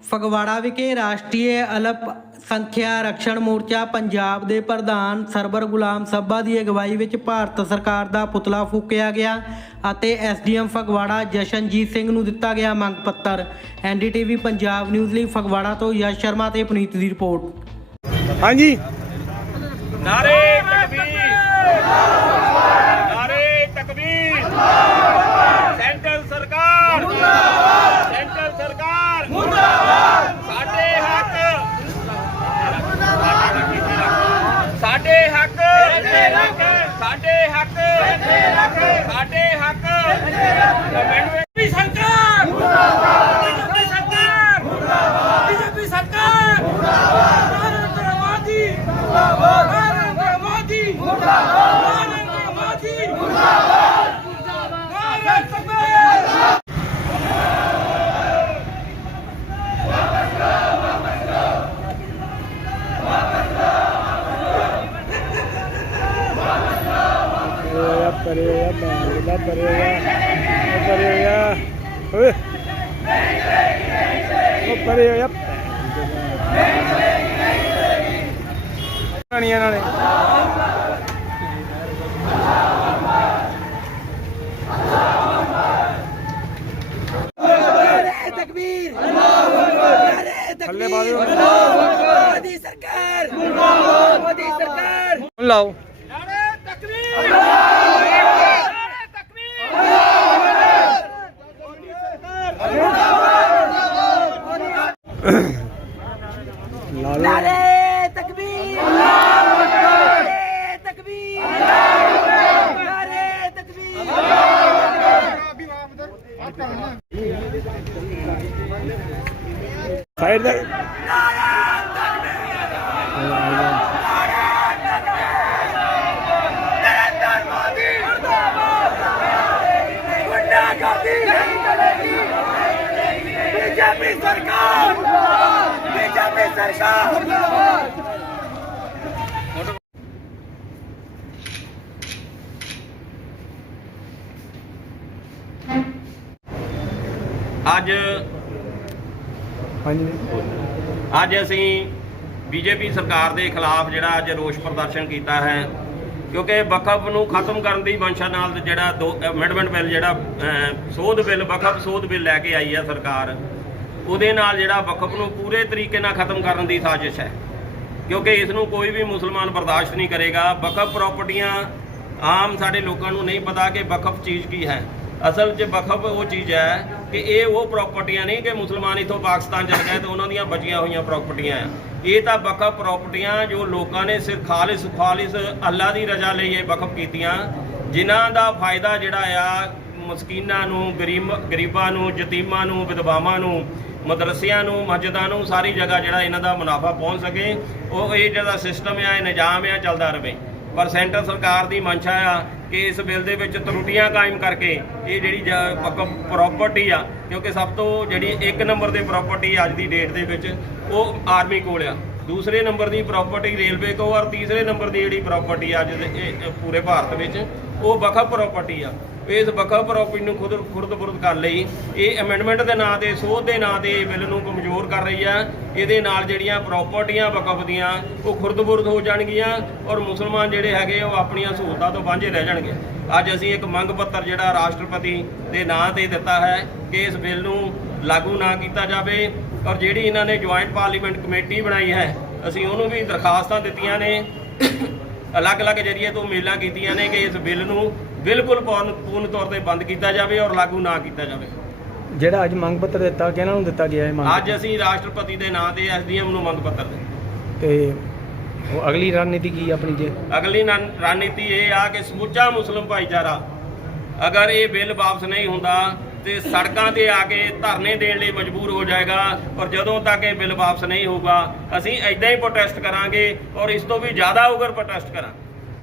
ਫਗਵਾੜਾ ਵਿਖੇ ਰਾਸ਼ਟਰੀ ਅਲਪ ਸੰਖਿਆ ਰਕਸ਼ਣ ਮੋਰਚਾ ਪੰਜਾਬ ਦੇ ਪ੍ਰਧਾਨ ਸਰਬਰ ਗੁਲਾਮ ਸੱਬਾ ਦੀ ਅਗਵਾਈ ਵਿੱਚ ਭਾਰਤ ਸਰਕਾਰ ਦਾ ਪੁਤਲਾ ਫੂਕਿਆ ਗਿਆ ਅਤੇ ਐਸਡੀਐਮ ਫਗਵਾੜਾ ਜਸ਼ਨਜੀਤ ਸਿੰਘ ਨੂੰ ਦਿੱਤਾ ਗਿਆ ਮੰਗ ਪੱਤਰ। ਐਨਡੀਟੀਵੀ ਪੰਜਾਬ ਨਿਊਜ਼ ਲਈ ਫਗਵਾੜਾ ਤੋਂ ਯਸ਼ ਸ਼ਰਮਾ ਤੇ ਪੁਨੀਤ ਦੀ ਰਿਪੋਰਟ। ਹਾਂਜੀ। ਨਾਰੇ ਤਕਬੀਰ। ਨਾਰੇ ਤਕਬੀਰ ਸੈਂਟਰ ਸਰਕਾਰ ਸੈਂਟਰ ਸਰਕਾਰ ਸਾਡੇ ਹੱਕ ਸਾਡੇ ਹੱਕ ਸਾਡੇ ਹੱਕ ਸਾਡੇ ਹੱਕ ਬੀਜੇਪੀ ਸਰਕਾਰ ਬੀਜੇਪੀ ਸਰਕਾਰ ਬੀਜੇਪੀ ਸਰਕਾਰ ਨਰਿੰਦਰ ਮੋਦੀ ਨਰਿੰਦਰ ਮੋਦੀ ਨਰਿੰਦਰ ਮੋਦੀ ਨਾਰੇ ਤਕਬੀਰ ਓਏ ਪਰੇ ਹੋਇਆ ਮੈਂ ਦਾ ਪਰੇ ਹੋਇਆ। ਉਹ ਪਰੇ ਹੋਇਆ ਓਏ। ਉਹ ਪਰੇ ਹੋਇਆ ਪਾਣੀਆਂ ਨਾਲੇ। ਤਕਬੀਰ ਨਾਰੇ ਥੱਲੇ ਤਕਬੀਰ ਪਾ ਦਿਓ। ਮੋਦੀ ਸਰਕਾਰ। ਮੋਦੀ ਸਰਕਾਰ। ਲਾਓ ਨਾਰੇ ਤਕਬੀਰ ਨਾਰੇ ਤਕਬੀਰ ਲਾ ਲਓ ਨਾਰੇ ਤਕਬੀਰ ਨਾਰੇ ਤਕਬੀਰ ਨਾਰੇ ਤਕਬੀਰ ਸਾਈਡ ਦੇ ਗੁੰਡਾਗਰਦੀ ਨਹੀਂ ਚਲੇਗੀ ਬੀਜੇਪੀ ਸਰਕਾਰ ਬੀਜੇਪੀ ਸਰਕਾਰ ਅੱਜ ਹਾਂਜੀ। ਅੱਜ ਅਸੀਂ ਬੀਜੇਪੀ ਸਰਕਾਰ ਦੇ ਖਿਲਾਫ ਜਿਹੜਾ ਅੱਜ ਰੋਸ ਪ੍ਰਦਰਸ਼ਨ ਕੀਤਾ ਹੈ, ਕਿਉਂਕਿ ਵਕਫ ਨੂੰ ਖਤਮ ਕਰਨ ਦੀ ਮਨਸ਼ਾ ਨਾਲ ਜਿਹੜਾ ਦੋ ਅਮੈਂਡਮੈਂਟ ਬਿੱਲ ਜਿਹੜਾ ਸੋਧ ਬਿੱਲ ਵਕਫ ਸੋਧ ਬਿੱਲ ਲੈ ਕੇ ਆਈ ਹੈ ਸਰਕਾਰ, ਉਹਦੇ ਨਾਲ ਜਿਹੜਾ ਵਕਫ ਨੂੰ ਪੂਰੇ ਤਰੀਕੇ ਨਾਲ ਖਤਮ ਕਰਨ ਦੀ ਸਾਜ਼ਿਸ਼ ਹੈ। ਕਿਉਂਕਿ ਇਸ ਨੂੰ ਕੋਈ ਵੀ ਮੁਸਲਮਾਨ ਬਰਦਾਸ਼ਤ ਨਹੀਂ ਕਰੇਗਾ। ਵਕਫ ਪ੍ਰਾਪਰਟੀਆਂ ਆਮ ਸਾਡੇ ਲੋਕਾਂ ਨੂੰ ਨਹੀਂ ਪਤਾ ਕਿ ਵਕਫ ਚੀਜ਼ ਕੀ ਹੈ। ਅਸਲ 'ਚ ਵਕਫ ਉਹ ਚੀਜ਼ ਹੈ ਕਿ ਇਹ ਉਹ ਪ੍ਰਾਪਰਟੀਆਂ ਨਹੀਂ ਕਿ ਮੁਸਲਮਾਨ ਇਥੋਂ ਪਾਕਿਸਤਾਨ ਚਲ ਗਏ ਤੇ ਉਹਨਾਂ ਦੀਆਂ ਬਚੀਆਂ ਹੋਈਆਂ ਪ੍ਰਾਪਰਟੀਆਂ ਆ। ਇਹ ਤਾਂ ਵਕਫ ਪ੍ਰਾਪਰਟੀਆਂ ਜੋ ਲੋਕਾਂ ਨੇ ਸਿਰ ਖਾਲਿਸ ਖਾਲਿਸ ਅੱਲਾ ਦੀ ਰਜ਼ਾ ਲਈ ਇਹ ਵਕਫ ਕੀਤੀਆਂ। ਜਿਨ੍ਹਾਂ ਦਾ ਫਾਇਦਾ ਜਿਹੜਾ ਆ, ਮਸਕੀਨਾਂ ਨੂੰ ਗਰੀਬ ਗਰੀਬਾਂ ਨੂੰ, ਯਤੀਮਾਂ ਨੂੰ, ਵਿਧਵਾਵਾਂ ਨੂੰ, ਮਦਰਸਿਆਂ ਨੂੰ, ਮਸਜਿਦਾਂ ਨੂੰ ਸਾਰੀ ਜਗ੍ਹਾ ਜਿਹੜਾ ਇਹਨਾਂ ਦਾ ਮੁਨਾਫਾ ਪਹੁੰਚ ਸਕੇ, ਉਹ ਇਹ ਜਿਹੜਾ ਸਿਸਟਮ ਆ, ਇਹ ਨਿਜ਼ਾਮ ਆ, ਚੱਲਦਾ ਰਵੇ ਪਰ ਸੈਂਟਰ ਸਰਕਾਰ ਦੀ ਮੰਸ਼ਾ ਆ ਕਿ ਇਸ ਬਿੱਲ ਦੇ ਵਿੱਚ ਤਰੁੱਟੀਆਂ ਕਾਇਮ ਕਰਕੇ ਇਹ ਜਿਹੜੀ ਪ੍ਰਾਪਰਟੀ ਆ, ਕਿਉਂਕਿ ਸਭ ਤੋਂ ਜਿਹੜੀ ਇੱਕ ਨੰਬਰ ਦੇ ਪ੍ਰਾਪਰਟੀ ਅੱਜ ਦੀ ਡੇਟ ਦੇ ਵਿੱਚ, ਉਹ ਆਰਮੀ ਕੋਲ ਆ। ਦੂਸਰੇ ਨੰਬਰ ਦੀ ਪ੍ਰਾਪਰਟੀ ਰੇਲਵੇ ਕੋਲ ਔਰ ਤੀਸਰੇ ਨੰਬਰ ਦੀ ਜਿਹੜੀ ਪ੍ਰਾਪਰਟੀ ਅੱਜ ਦੇ ਇਹ- ਪੂਰੇ ਭਾਰਤ ਵਿੱਚ, ਉਹ ਵਕਫ ਪ੍ਰਾਪਰਟੀ ਆ। ਇਸ ਵਕਫ ਪ੍ਰਾਪਰਟੀ ਨੂੰ ਖੁਦ ਖੁਰਦ-ਬੁਰਦ ਕਰ ਲਈ। ਇਹ ਅਮੈਂਡਮੈਂਟ ਦੇ ਨਾਂ ਤੇ, ਸੋਧ ਦੇ ਨਾਂ ਤੇ ਇਹ ਬਿੱਲ ਨੂੰ ਕਮਜ਼ੋਰ ਕਰ ਰਹੀ ਆ। ਇਹਦੇ ਨਾਲ ਜਿਹੜੀਆਂ ਪ੍ਰਾਪਰਟੀਆਂ ਵਕਫ ਦੀਆਂ, ਉਹ ਖੁਰਦ-ਬੁਰਦ ਹੋ ਜਾਣਗੀਆਂ ਔਰ ਮੁਸਲਮਾਨ ਜਿਹੜੇ ਹੈਗੇ ਉਹ ਆਪਣੀਆਂ ਸਹੂਲਤਾਂ ਤੋਂ ਵਾਂਝੇ ਰਹਿ ਜਾਣਗੇ। ਅੱਜ ਅਸੀਂ ਇੱਕ ਮੰਗ ਪੱਤਰ ਜਿਹੜਾ ਰਾਸ਼ਟਰਪਤੀ ਦੇ ਨਾਂ ਤੇ ਦਿੱਤਾ ਹੈ ਕਿ ਇਸ ਬਿੱਲ ਨੂੰ ਲਾਗੂ ਨਾ ਕੀਤਾ ਜਾਵੇ ਔਰ ਜਿਹੜੀ ਇਹਨਾਂ ਨੇ ਜੁਆਇੰਟ ਪਾਰਲੀਮੈਂਟ ਕਮੇਟੀ ਬਣਾਈ ਹੈ ਅਸੀਂ ਉਹਨੂੰ ਵੀ ਦਰਖਾਸਤਾਂ ਦਿੱਤੀਆਂ ਨੇ। ਅਲੱਗ-ਅਲੱਗ ਜਰੀਏ ਤੋਂ ਮੇਲਾਂ ਕੀਤੀਆਂ ਨੇ ਕਿ ਇਸ ਬਿੱਲ ਨੂੰ ਬਿਲਕੁਲ ਪੂਰਨ ਤੌਰ ਤੇ ਬੰਦ ਕੀਤਾ ਜਾਵੇ ਔਰ ਲਾਗੂ ਨਾ ਕੀਤਾ ਜਾਵੇ। ਜਿਹੜਾ ਅੱਜ ਮੰਗ ਪੱਤਰ ਦਿੱਤਾ ਕਿਹਨਾਂ ਨੂੰ ਦਿੱਤਾ ਗਿਆ ਇਹ ਮੰਗ? ਅੱਜ ਅਸੀਂ ਰਾਸ਼ਟਰਪਤੀ ਦੇ ਨਾਂ ਤੇ ਐਸਡੀਐਮ ਨੂੰ ਮੰਗ ਪੱਤਰ ਦੇ ਤੇ ਉਹ ਅਗਲੀ ਰਣਨੀਤੀ ਕੀ ਆਪਣੀ ਜੇ? ਅਗਲੀ ਰਣਨੀਤੀ ਇਹ ਆ ਕਿ ਸਮੁੱਚਾ ਮੁਸਲਮ ਭਾਈਚਾਰਾ ਅਗਰ ਇਹ ਬਿੱਲ ਵਾਪਸ ਨਹੀਂ ਹੁੰਦਾ ਤੇ ਸੜਕਾਂ ਤੇ ਆ ਕੇ ਧਰਨੇ ਦੇਣ ਲਈ ਮਜਬੂਰ ਹੋ ਜਾਏਗਾ ਔਰ ਜਦੋਂ ਤੱਕ ਇਹ ਬਿੱਲ ਵਾਪਸ ਨਹੀਂ ਹੋਊਗਾ, ਅਸੀਂ ਐਦਾਂ ਹੀ ਪ੍ਰੋਟੈਸਟ ਕਰਾਂਗੇ ਔਰ ਇਸ ਤੋਂ ਵੀ ਜ਼ਿਆਦਾ ਉਗਰ ਪ੍ਰੋਟੈਸਟ ਕਰਾਂਗੇ।